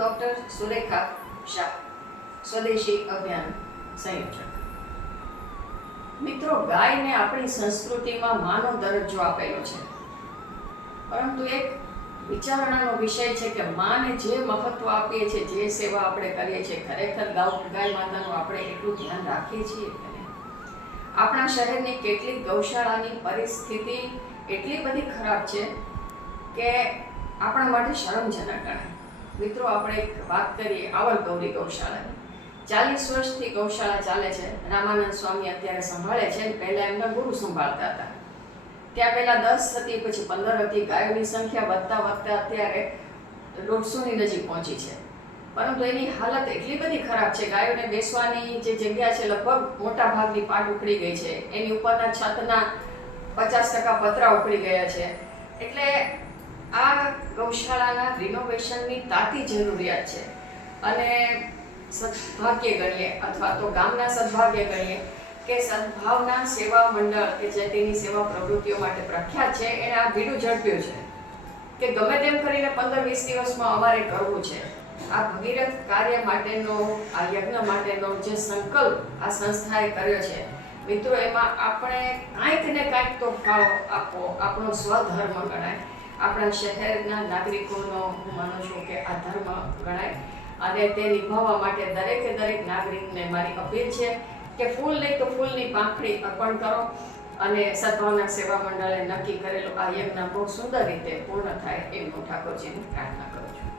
Doctor Surekha Shah, સ્વદેશી અભિયાન સંયોજક. મિત્રો, ગાયને આપણી સંસ્કૃતિમાં માનો દરજ્જો આપેલો છે. પરંતુ એક વિચારણાનો વિષય છે કે માને જે મહત્વ આપીએ છીએ, જે સેવા આપણે કરીએ છીએ, ખરેખર ગાય માતાનું આપણે એટલું ધ્યાન રાખીએ છીએ આપણા શહેરની કેટલીક ગૌશાળાની પરિસ્થિતિ એટલી બધી ખરાબ છે કે આપણા માટે શરમજનક ગણાય. મિત્રો, આપણે એક વાત કરીએ આવર ગૌરી ગૌશાળાની. ચાલીસ વર્ષથી ગૌશાળા ચાલે છે. રામાનંદ સ્વામી અત્યારે સંભાળે છે પહેલાં એમના ગુરુ સંભાળતા હતા. ત્યાં પહેલા દસ હતી, પછી પંદર હતી. ગાયોની સંખ્યા વધતા વધતા અત્યારે દોઢસોની નજીક પહોંચી છે. પરંતુ એની હાલત એટલી બધી ખરાબ છે, ગાયોને બેસવાની જે જગ્યા છે લગભગ મોટા ભાગની પાટ ઉખડી ગઈ છે. એની ઉપરના છતના પચાસ ટકા પતરા ઉખડી ગયા છે. એટલે આ ગૌશાળાના રિનોવેશનની તાતી જરૂરિયાત છે. અને સદભાગ્ય ગણીએ અથવા તો ગામના સદભાગ્ય ગણીએ કે સદભાવના સેવા મંડળ કે જે તેની સેવા પ્રવૃત્તિઓ માટે પ્રખ્યાત છે, એને આ બીડું ઝડપ્યું છે. કે ગમે તેમ કરીને પંદર વીસ દિવસમાં અમારે કરવું છે. આ ભગીરથ કાર્ય માટેનો, આ યજ્ઞ માટેનો જે સંકલ્પ આ સંસ્થાએ કર્યો છે, મિત્રો, એમાં આપણે કાંઈક ને કાંઈક તો ફાળો આપવો, આપણો સ્વધર્મ ગણાય. આપણા શહેરના નાગરિકોનો હું માનું છું કે આ ધર્મ ગણાય. અને તે નિભાવવા માટે દરેકે દરેક નાગરિકને મારી અપીલ છે કે ફૂલ નહીં તો ફૂલની પાંખડી અર્પણ કરો અને સદભાવના સેવા મંડળે નક્કી કરેલું આ યજ્ઞ બહુ સુંદર રીતે પૂર્ણ થાય એવી હું ઠાકોરજીની પ્રાર્થના કરું છું.